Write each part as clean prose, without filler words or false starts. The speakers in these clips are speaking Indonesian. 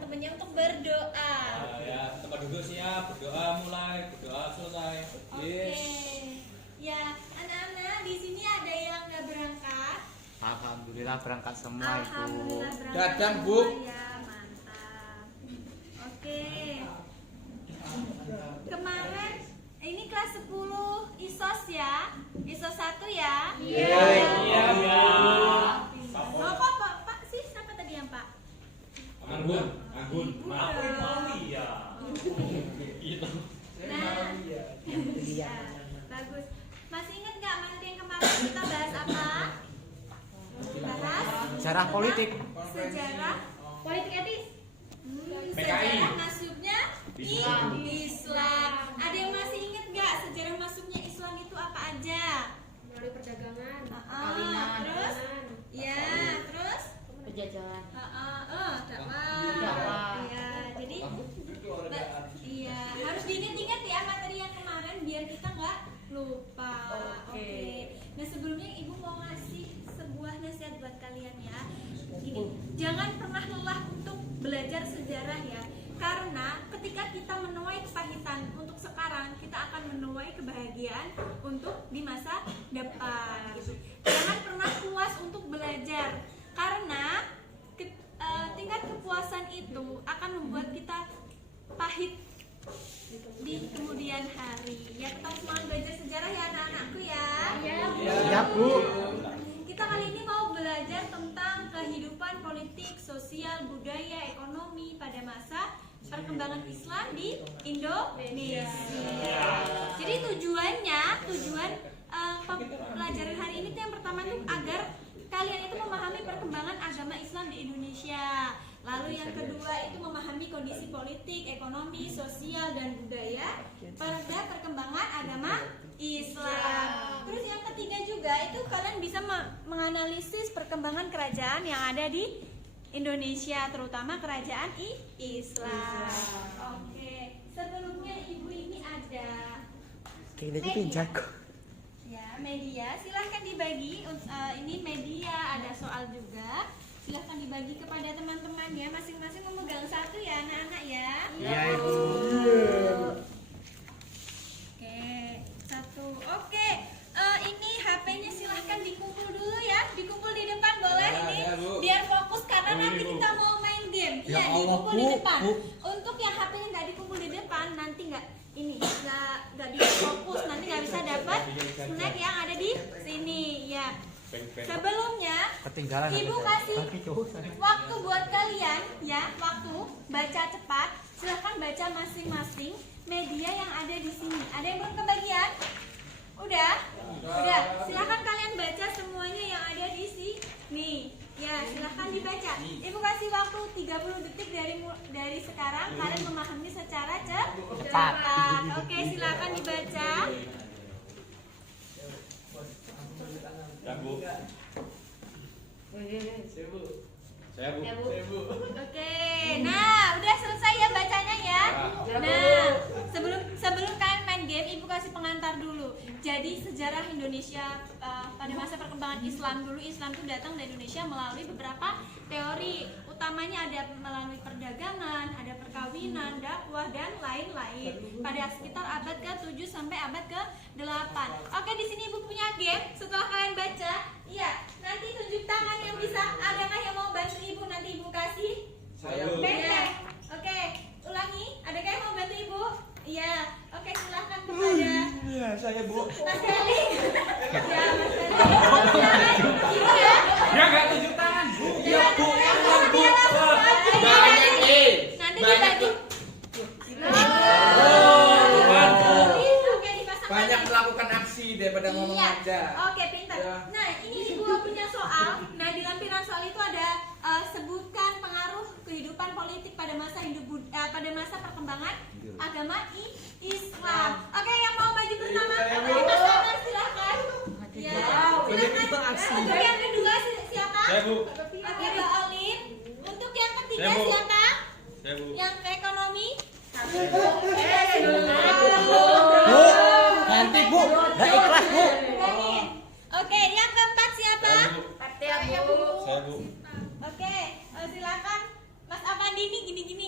teman-temannya untuk berdoa. Ya, tempat duduk siap, berdoa mulai, berdoa selesai. Oke. Ya, anak-anak di sini ada yang nggak berangkat. Alhamdulillah berangkat semua Ibu. Alhamdulillah berangkat. Dadang, Bu. semua ya, mantap. Oke. Kemarin ini kelas 10 ISOS ya. ISOS 1 ya. Iya. Iya. Oh, kok Pak sih siapa tadi yang Pak? Anggun, Anggun. Maaf, iya. Nah, ya, bagus. Masih ingat nggak materi yang kemarin kita bahas apa? Bahas Sejarah politik. sejarah Politik etis. sejarah masuknya Islam. Ada yang masih ingat nggak sejarah masuknya Islam itu apa aja? Melalui perdagangan, Terus? Ya, terus? penjajahan. Dakwah. Ya, jadi iya harus diingat-ingat ya materi yang kemarin biar kita nggak lupa. Oke. Nah sebelumnya ibu mau ngasih sebuah nasihat buat kalian ya. Gini, jangan pernah lelah untuk belajar sejarah ya. Karena ketika kita menuai kepahitan untuk sekarang, kita akan menuai kebahagiaan untuk di masa depan. Jangan pernah puas untuk belajar, karena tingkat kepuasan itu akan membuat kita pahit di kemudian hari. Ya, tetap semangat belajar sejarah ya anak-anakku ya. Siap Bu. Kita kali ini mau belajar tentang kehidupan politik, sosial, budaya, ekonomi pada masa perkembangan Islam di Indonesia. Jadi tujuan pelajaran hari ini tuh yang pertama tuh agar kalian itu memahami perkembangan agama Islam di Indonesia. Lalu yang kedua itu memahami kondisi politik, ekonomi, sosial, dan budaya pada perkembangan agama Islam. Terus yang ketiga juga itu kalian bisa menganalisis perkembangan kerajaan yang ada di Indonesia, terutama kerajaan Islam. Oke, sebelumnya ibu ini ada ya media, silahkan dibagi. Ini media, ada soal juga. Silahkan dibagi kepada teman-teman ya, masing-masing memegang satu ya anak-anak ya. Iya Ibu. Oke, satu. Oke, ini HP-nya silahkan dikumpul dulu ya, dikumpul di depan boleh ini, biar fokus karena nanti kita mau main game. Iya, dikumpul di depan. Untuk yang HP-nya nggak dikumpul di depan, nanti nggak bisa fokus, nanti nggak bisa dapat snack yang ada di sini ya. Sebelumnya Ketinggalan. ibu kasih waktu buat kalian ya, waktu baca cepat. Silahkan baca masing-masing media yang ada di sini. Ada yang belum kebagian? Udah? Silahkan kalian baca semuanya yang ada di sini. Ya, silahkan dibaca. Ibu kasih waktu 30 detik dari sekarang. Kalian memahami secara cepat. Oke, silahkan dibaca. Ya, Bu. Saya, Bu. Oke, nah udah selesai ya bacanya ya. Nah, sebelum kalian main game, ibu kasih pengantar dulu. Jadi sejarah Indonesia pada masa perkembangan Islam dulu, Islam itu datang dari Indonesia melalui beberapa teori. Utamanya ada melalui perdagangan, ada perkawinan, dakwah, dan lain-lain. Pada sekitar abad ke-7 sampai abad ke-8. Oke, di sini ibu punya game. Setelah kalian baca, iya, nanti tunjuk tangan yang bisa. Adakah yang mau bantu ibu? Nanti ibu kasih. Saya, Bu. Ya. Oke, ulangi. Adakah yang mau bantu ibu? Iya. Oke, silahkan kepada Iya, saya, Bu. Mas Deli. Ya, Mas Deli. Silakan. Ibu ya. Ya nggak tunjuk tangan, Bu. Iya, Bu. Dia langsung aja. Banyak nih. Nanti Banyak dibagi. Oke, dipasang Banyak lagi. melakukan aksi daripada ngomong Iya. aja. Oke, pintar. Ya. Nah, ini ibu punya soal. Nah, di lampiran soal itu ada sebutkan pengaruh kehidupan politik pada masa perkembangan agama Islam. Oke, yang mau maju pertama, Mas Anwar silahkan. Ya, silakan. Untuk yang kedua siapa? Saya, Bu. Oke, Mbak Olin. Untuk yang ketiga Saya, Bu. siapa? Saya, Bu. Yang ke ekonomi? Nanti Bu, nggak ikhlas Bu. Berani. Oke, yang keempat siapa? Saya, Bu. Saya, Bu. Oke, silakan Mas Avandi ini gini-gini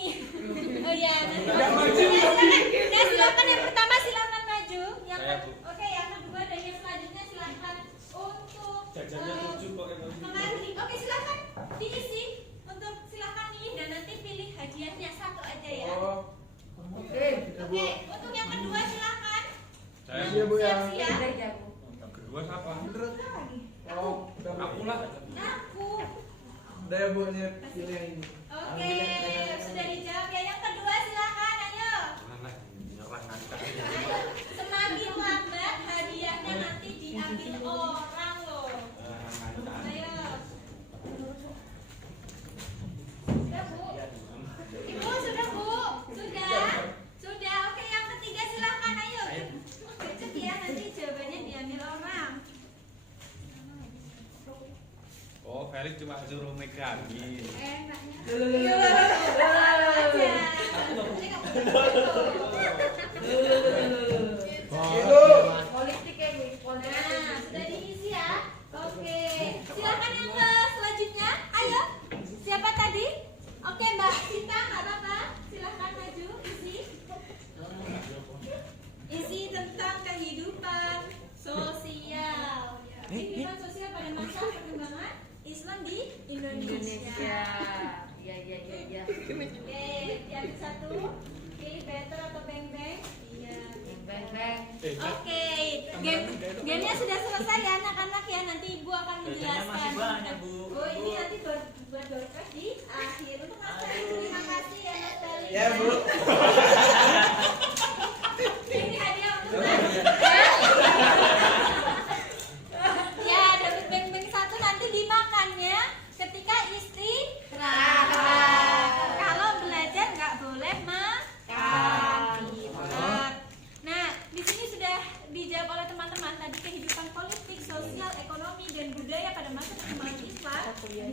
yang ini. Oke, sudah dijawab ya. Yang kedua silakan, ayo. Ayo, semakin lambat hadiahnya nanti diambil orang loh. Ayo. Sudah Bu? Ibu sudah Bu? Sudah? Sudah. Oke, yang ketiga silakan, ayo. Cek ya, nanti jawabannya diambil orang. Oh, Felix cuma suruh megangin. Enaknya. Aja. Politik ya Bu. Nah, sudah diisi ya. Oke, silakan yang ke selanjutnya. Ayo, siapa tadi? Oke, Mbak Sita, nggak apa-apa. Silakan maju, isi. Isi tentang kehidupan sosial. Kehidupan sosial pada masa perkembangan Islam di Indonesia. Ya. Oke, diambil satu. Pilih better atau beng beng? Iya. Bang bang. Oke, gamenya sudah selesai ya anak-anak ya. Nanti ibu akan menjelaskan. masih banyak, Bu. Oh ini nanti buat doorpress di akhir. Untuk Mas Feli, terima kasih ya Mas Feli. Ya, Bu. Ini hadiah untuk Mas. Ya, dapat beng-beng satu nanti dimakannya ketika istirahat. Kalau belajar nggak boleh makan. Pintar. Nah, di sini sudah dijawab oleh teman-teman tadi kehidupan politik, sosial, ekonomi, dan budaya pada masa perkembangan Islam,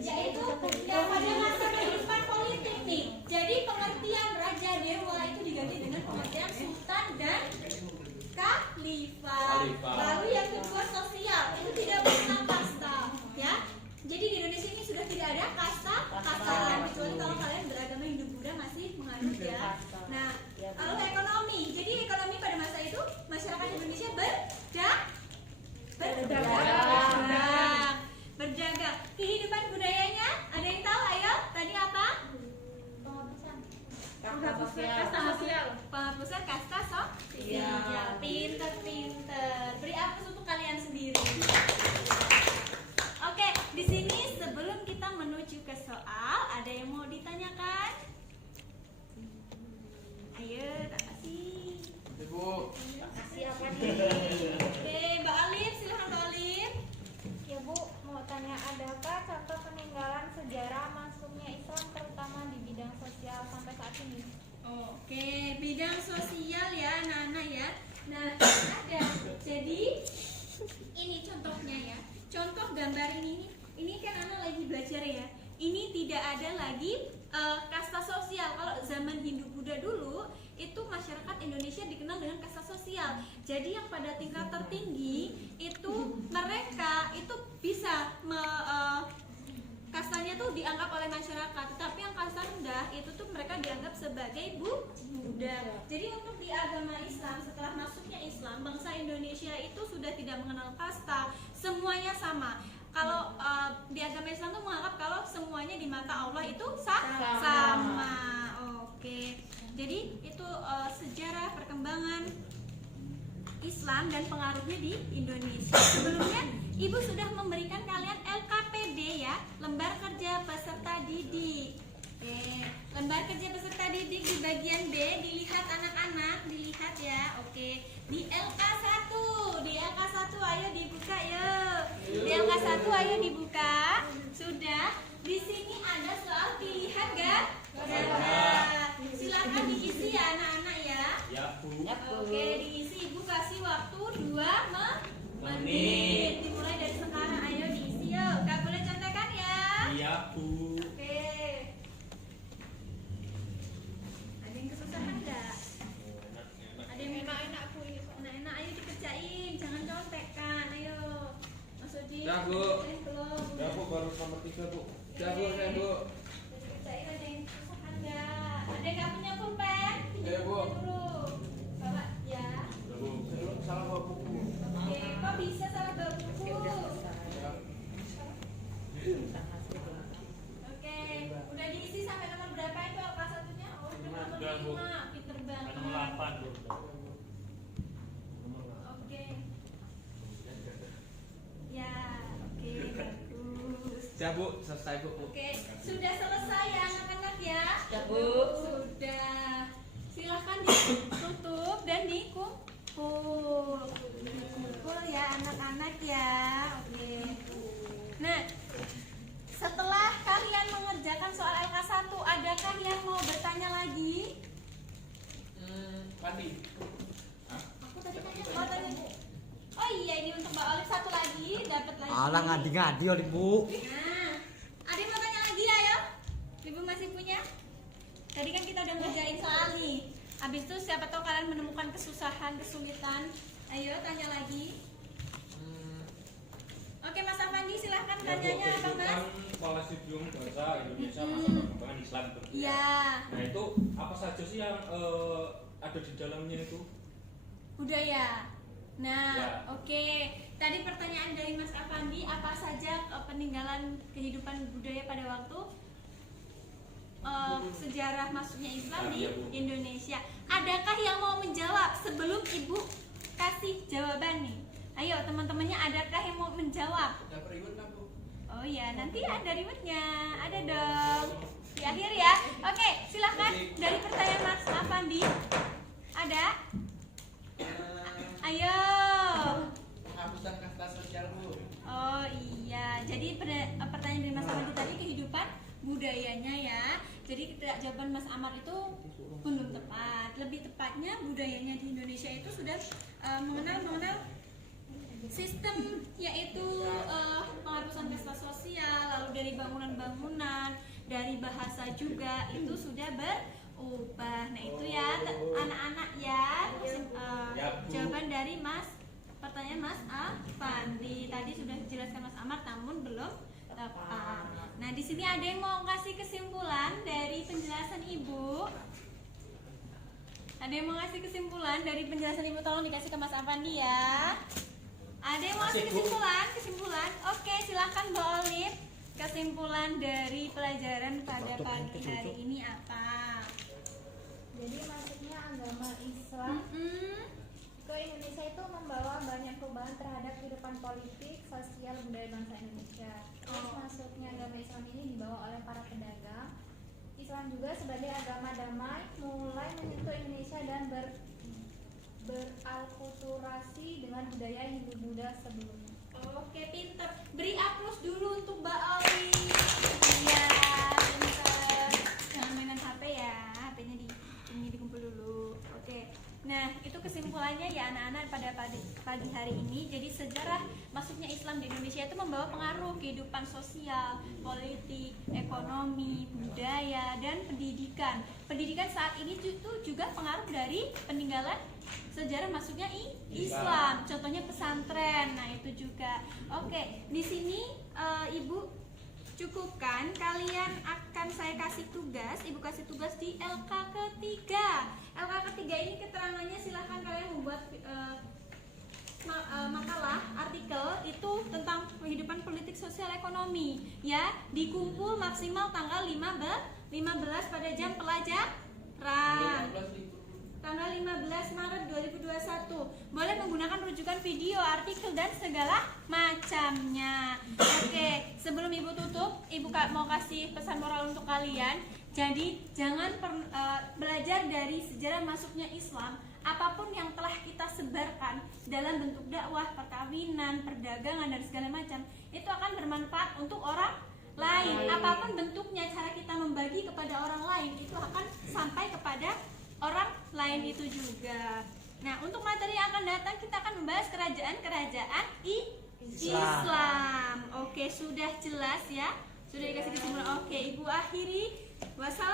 yaitu yang pada masa kehidupan politik nih. Jadi pengertian raja dewa itu diganti dengan pengertian sultan dan khalifah. Lalu yang kedua sosial itu tidak mengenal kasta, ya. Jadi di Indonesia ini sudah tidak ada kastaan kecuali kalau kalian beragama Hindu Buddha masih menganut ya. Nah, lalu ekonomi. Jadi ekonomi pada masa itu masyarakat Indonesia berdagang. Kehidupan budayanya ada yang tahu? Ayo, tadi apa? Penghapusan kasta sosial. Pinter. Beri aplaus untuk kalian sendiri. Oke, di sini sebelum kita menuju ke soal, ada yang mau ditanyakan? Ayo, tak kasih. Ibu. Kasih apa nih? Oke, Mbak Alif, silahkan Mbak Alif. Ya Bu, mau tanya adakah contoh peninggalan sejarah masuknya Islam terutama di bidang sosial sampai saat ini? Oke, bidang sosial ya anak-anak ya. Nah, ada. Jadi ini contohnya ya. Contoh gambar ini kan anak lagi belajar ya. Ini tidak ada lagi kasta sosial. Kalau zaman Hindu Buddha dulu itu masyarakat Indonesia dikenal dengan kasta sosial. Jadi yang pada tingkat tertinggi itu mereka itu bisa kastanya tuh dianggap oleh masyarakat, tetapi yang kasta rendah itu tuh mereka dianggap sebagai Buddha. Jadi untuk di agama Islam setelah masuknya Islam, bangsa Indonesia itu sudah tidak mengenal kasta, semuanya sama. Kalau di agama Islam tuh menganggap kalau semuanya di mata Allah itu sama. Oke. Jadi itu sejarah perkembangan Islam dan pengaruhnya di Indonesia. Sebelumnya Ibu sudah memberikan kalian LKPD ya, lembar kerja peserta didik. Lembar kerja peserta didik di bagian B dilihat anak-anak, dilihat ya. Oke. Di LK1, ayo dibuka yuk. Di LK1 ayo dibuka. Sudah. Di sini ada soal pilihan gambar. Silakan diisi ya anak-anak ya. Ya, Bu. Oke, diisi. Ibu kasih waktu 2 menit. Dimulai dari sekarang. Ayo diisi yuk. Gak boleh contekan ya. Iya, Bu. Oke. Ada yang kesusahan enggak? Ada yang enak-enak Bu ini kok. Enak-enak ayo dikerjain. Jangan contekan. Ayo. Mas Odi. Ya, Bu. Belum. Ya, Bu, baru nomor 3, Bu. Ya, Bu, saya, Bu. Dikerjain ada yang kesusahan enggak? Ada yang enggak punya pulpen? Ya, Bu. Dulu. Bawa ya. Salah bawa buku. Oke, kok bisa salah bawa buku? Oke, udah diisi sampai nomor berapa itu kelas satunya? Oh, udah nomor 5. Pinter banget. Nomor 8, Bu. Oke. Ya, oke, bagus. Ya, Bu, selesai, Bu. Oke, sudah selesai ya Bu. Sudah. Silahkan ditutup dan dikumpul. Dikumpul ya anak-anak ya. Oke. Nah, setelah kalian mengerjakan soal LK1, adakah yang mau bertanya lagi? Pandi. Aku tadi tanya, mau tanya. Oh iya, ini untuk Mbak Olive satu lagi, dapat lagi. Alah ngadi-ngadi oleh Bu. Nah, ada yang mau tanya lagi ayo? Ibu masih punya? Tadi kan kita udah ngerjain soal nih. Habis itu siapa tahu kalian menemukan kesusahan, kesulitan. Ayo tanya lagi. Oke Mas Afandi silahkan Ya, Bu, tanyanya apa Mas? kehidupan Kolosidium Bahasa Indonesia Masa Perkembangan Islam tentunya. Iya. Nah itu apa saja sih yang ada di dalamnya itu? Budaya. Nah, Ya. oke. Tadi pertanyaan dari Mas Afandi, apa saja peninggalan kehidupan budaya pada waktu sejarah masuknya Islam Ah, di iya, Bu. Indonesia? Adakah yang mau menjawab sebelum Ibu kasih jawaban nih? Ayo teman-temannya, adakah yang mau menjawab? Dapur ribut Bu. Oh ya, nanti ada ribetnya. Ada dong. Di akhir ya. Oke, silahkan dari pertanyaan Mas Afandi. Ada? Ayo. Penghapusan kasta sosial Bu. Oh iya, jadi pertanyaan dari Mas Afandi tadi kehidupan budayanya ya. Jadi jawaban Mas Amar itu belum tepat. Lebih tepatnya budayanya di Indonesia itu sudah mengenal sistem, yaitu penghapusan pesta sosial, lalu dari bangunan-bangunan, dari bahasa juga itu sudah berubah. Nah itu ya anak-anak ya, jawaban dari pertanyaan Mas Afandi tadi sudah dijelaskan Mas Amar, namun belum tepat. Nah di sini ada yang mau kasih kesimpulan dari penjelasan Ibu? Ada yang mau kasih kesimpulan dari penjelasan Ibu? Tolong dikasih ke Mas Afandi ya. Ada yang mau kasih kesimpulan? Oke, silahkan Mbak Olive. Kesimpulan dari pelajaran pada pagi hari ini apa? Jadi masuknya agama Islam ke Indonesia itu membawa banyak perubahan terhadap kehidupan politik, sosial, budaya bangsa Indonesia. Terus masuknya agama Islam ini dibawa oleh para pedagang. Islam juga sebagai agama damai mulai menyentuh Indonesia dan beralkulturasi dengan budaya Hindu-Buddha sebelumnya. Oke, pinter. Beri aplaus dulu untuk Mbak Olive. Iya, pinter. Jangan mainan HP ya, HP-nya ini dikumpul dulu. Oke. Nah, itu kesimpulannya ya anak-anak pada pagi hari ini. Jadi sejarah masuknya Islam di Indonesia itu membawa pengaruh kehidupan sosial, politik, ekonomi, budaya, dan pendidikan. Pendidikan saat ini itu juga pengaruh dari peninggalan sejarah masuknya Islam. Contohnya pesantren. Nah, itu juga. Oke, di sini Ibu cukupkan. Kalian akan saya kasih tugas. Ibu kasih tugas di LK ketiga. LK ketiga ini keterangannya silahkan kalian membuat makalah, artikel itu tentang kehidupan politik sosial ekonomi ya, dikumpul maksimal tanggal 15 pada jam pelajaran tanggal 15 Maret 2021. Boleh menggunakan rujukan video, artikel, dan segala macamnya. Oke, sebelum Ibu tutup, Ibu mau kasih pesan moral untuk kalian. Jadi, jangan belajar dari sejarah masuknya Islam. Apapun yang telah kita sebarkan dalam bentuk dakwah, perkawinan, perdagangan, dan segala macam, itu akan bermanfaat untuk orang lain. Apapun bentuknya, cara kita membagi kepada orang lain, itu akan sampai kepada orang lain itu juga. Nah, untuk materi yang akan datang kita akan membahas kerajaan-kerajaan Islam. Oke, sudah jelas ya? Sudah dikasih kesimpulan. Oke, Ibu akhiri. Wassalamualaikum.